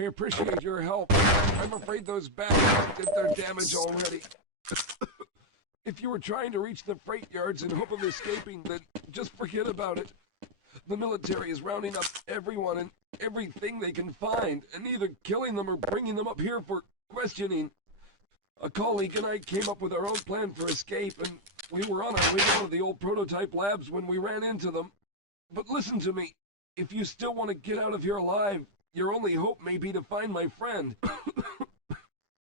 I appreciate your help. I'm afraid those bastards did their damage already. If you were trying to reach the freight yards in hope of escaping, then just forget about it. The military is rounding up everyone and everything they can find, and either killing them or bringing them up here for questioning. A colleague and I came up with our own plan for escape, and we were on our way out of the old prototype labs when we ran into them. But listen to me. If you still want to get out of here alive, your only hope may be to find my friend.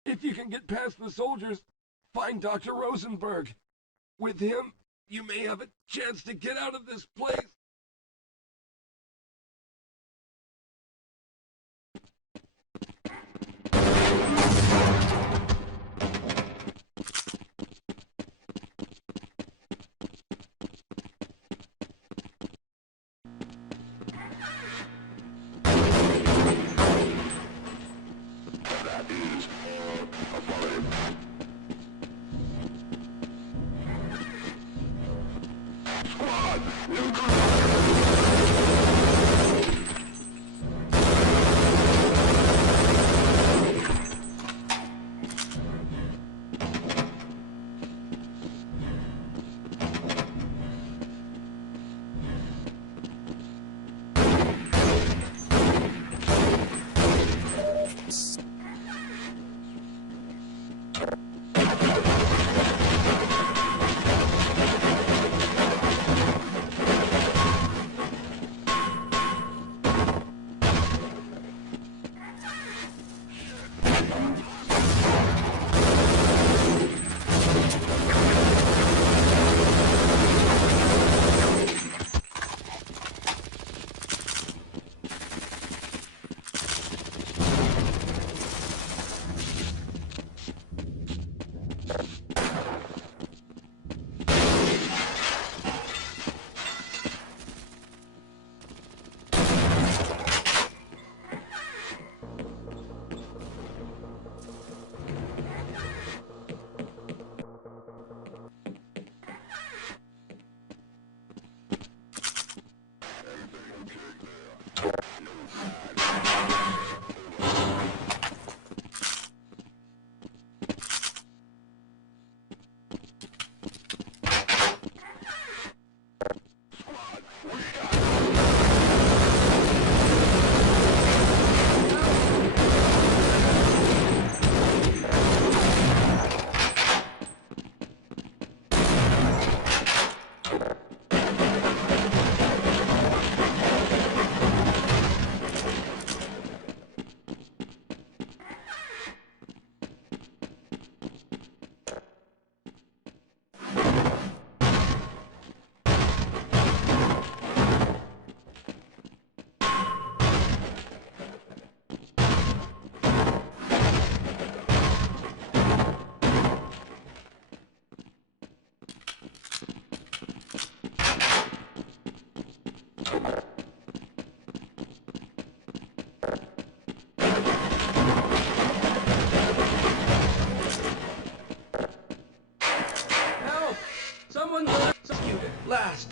If you can get past the soldiers, find Dr. Rosenberg. With him, you may have a chance to get out of this place.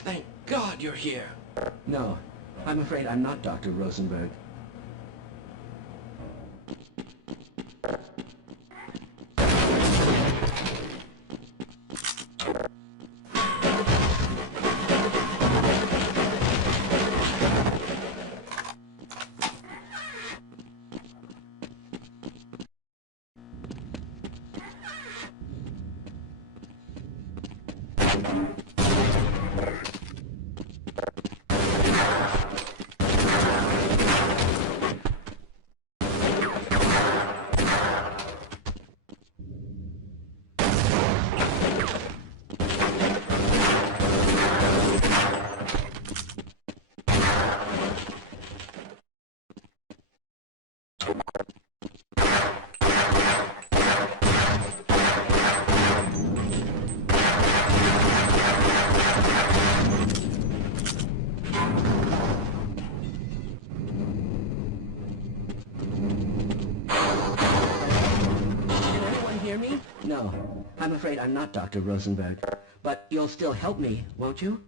Thank God you're here. No, I'm afraid I'm not Dr. Rosenberg. No, I'm afraid I'm not Dr. Rosenberg. But you'll still help me, won't you?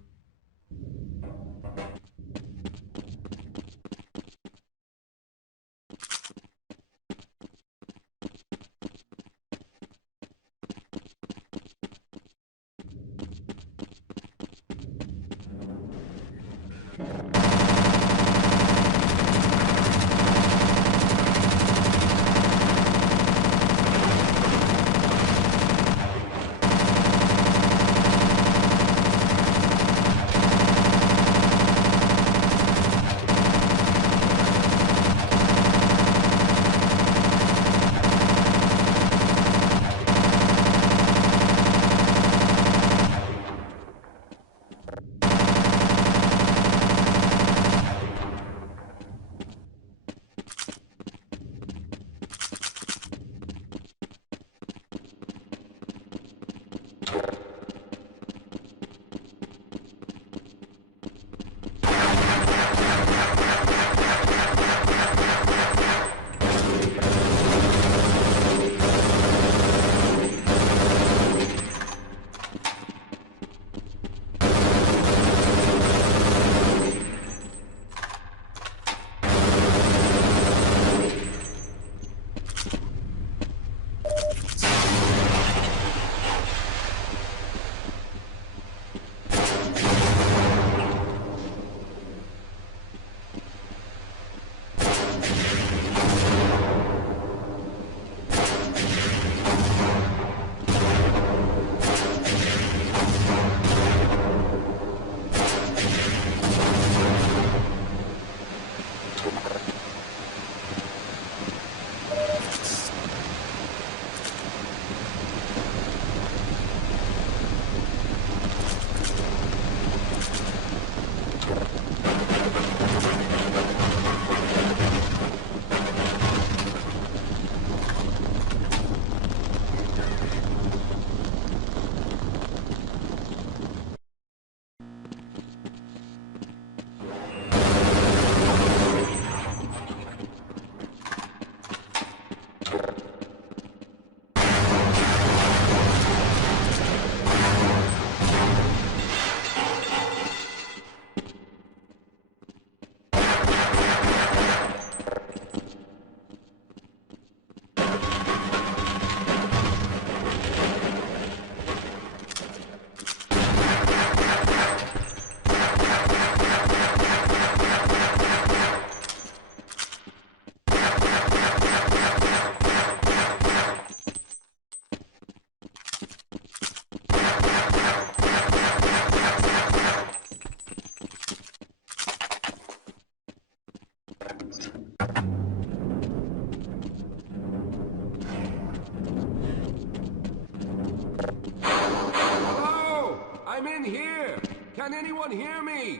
Can anyone hear me?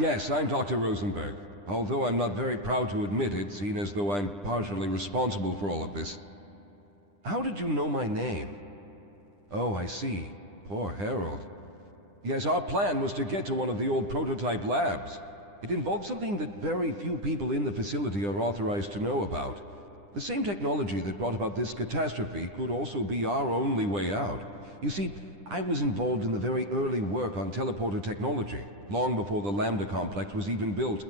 Yes, I'm Dr. Rosenberg. Although I'm not very proud to admit it, seeing as though I'm partially responsible for all of this. How did you know my name? Oh, I see. Poor Harold. Yes, our plan was to get to one of the old prototype labs. It involved something that very few people in the facility are authorized to know about. The same technology that brought about this catastrophe could also be our only way out. You see, I was involved in the very early work on teleporter technology, long before the Lambda complex was even built.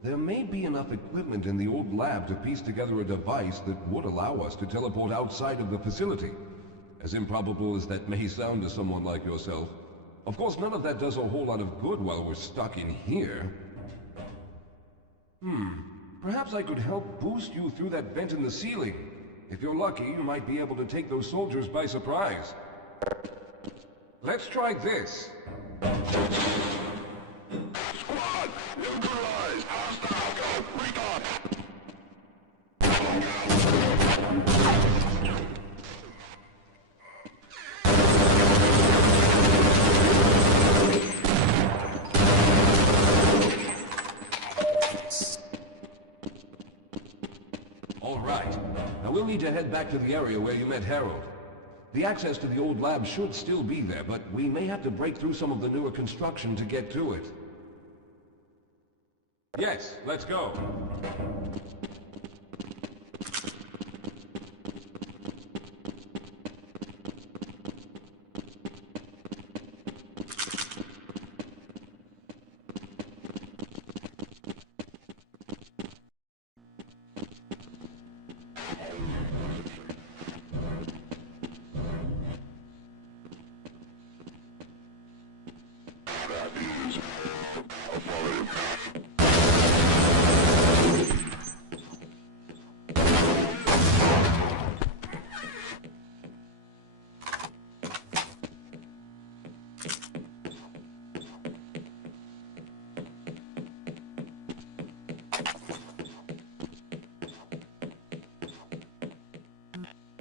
There may be enough equipment in the old lab to piece together a device that would allow us to teleport outside of the facility. As improbable as that may sound to someone like yourself. Of course, none of that does a whole lot of good while we're stuck in here. Perhaps I could help boost you through that vent in the ceiling. If you're lucky, you might be able to take those soldiers by surprise. Let's try this. Squad, neutralized! Hostile, go! Recon! All right. Now we'll need to head back to the area where you met Harold. The access to the old lab should still be there, but we may have to break through some of the newer construction to get to it. Yes, let's go.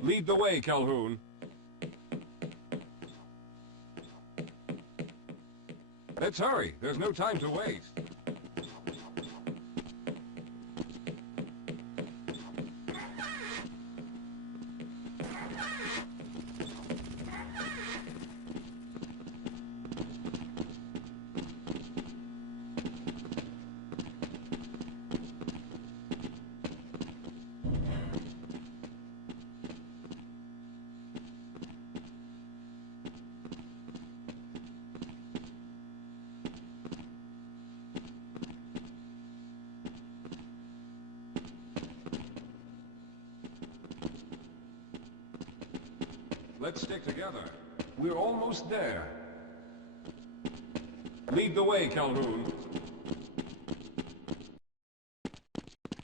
Lead the way, Calhoun. Let's hurry. There's no time to waste. Let's stick together. We're almost there. Lead the way, Calhoun.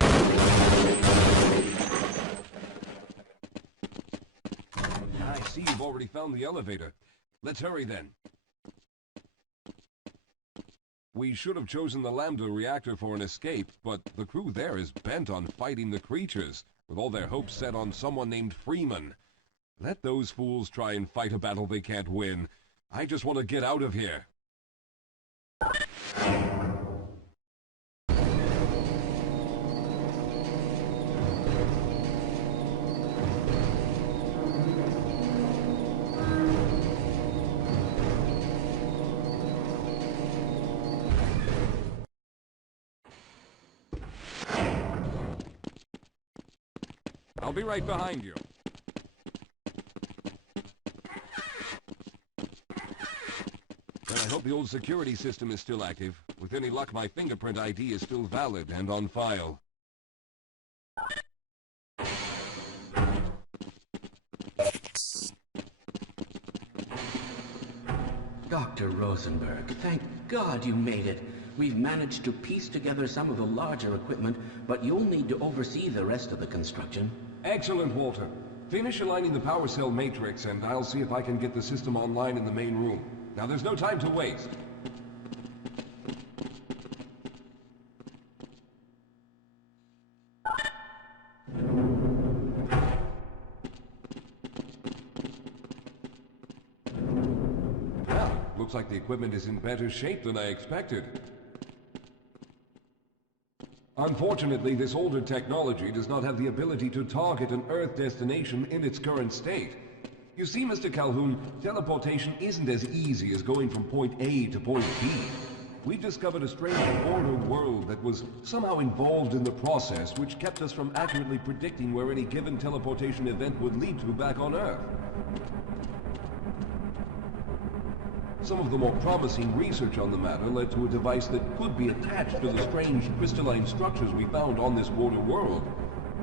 I see you've already found the elevator. Let's hurry then. We should have chosen the Lambda reactor for an escape, but the crew there is bent on fighting the creatures, with all their hopes set on someone named Freeman. Let those fools try and fight a battle they can't win. I just want to get out of here. I'll be right behind you. I hope the old security system is still active. With With any luck, my fingerprint ID is still valid and on file. Dr. Rosenberg, thank God you made it. We've managed to piece together some of the larger equipment, but you'll need to oversee the rest of the construction. Excellent, Walter. Finish aligning the power cell matrix, and I'll see if I can get the system online in the main room. Now, there's no time to waste. Looks like the equipment is in better shape than I expected. Unfortunately, this older technology does not have the ability to target an Earth destination in its current state. You see, Mr. Calhoun, teleportation isn't as easy as going from point A to point B. We've discovered a strange border world that was somehow involved in the process, which kept us from accurately predicting where any given teleportation event would lead to back on Earth. Some of the more promising research on the matter led to a device that could be attached to the strange crystalline structures we found on this border world.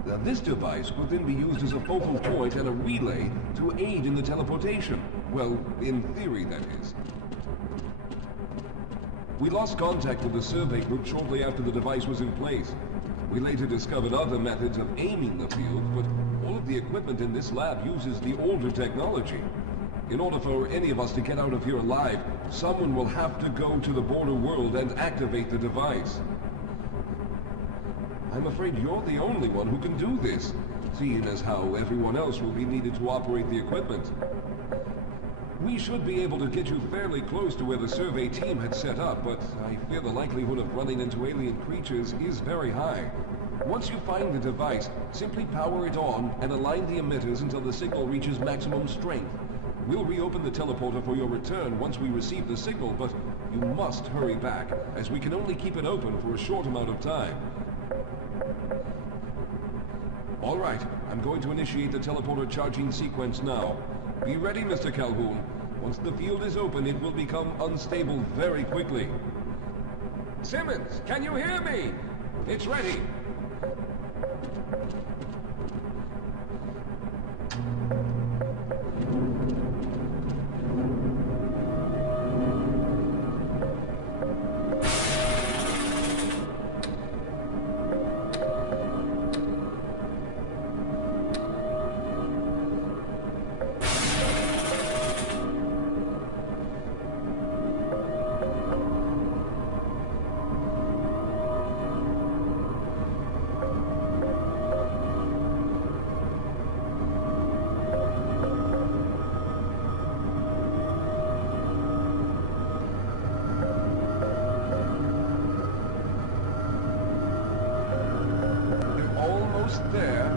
Now, this device could then be used as a focal point and a relay to aid in the teleportation. Well, in theory, that is. We lost contact with the survey group shortly after the device was in place. We later discovered other methods of aiming the field, but all of the equipment in this lab uses the older technology. In order for any of us to get out of here alive, someone will have to go to the border world and activate the device. I'm afraid you're the only one who can do this, seeing as how everyone else will be needed to operate the equipment. We should be able to get you fairly close to where the survey team had set up, but I fear the likelihood of running into alien creatures is very high. Once you find the device, simply power it on and align the emitters until the signal reaches maximum strength. We'll reopen the teleporter for your return once we receive the signal, but you must hurry back, as we can only keep it open for a short amount of time. All right, I'm going to initiate the teleporter charging sequence now. Be ready, Mr. Calhoun. Once the field is open, it will become unstable very quickly. Simmons, can you hear me? It's ready. There.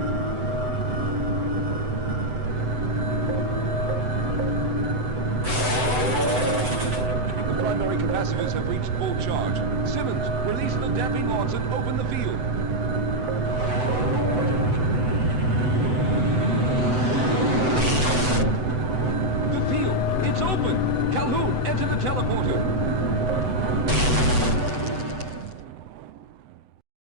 The primary capacitors have reached full charge. Simmons, release the damping rods and open the field. The field, it's open! Calhoun, enter the teleporter.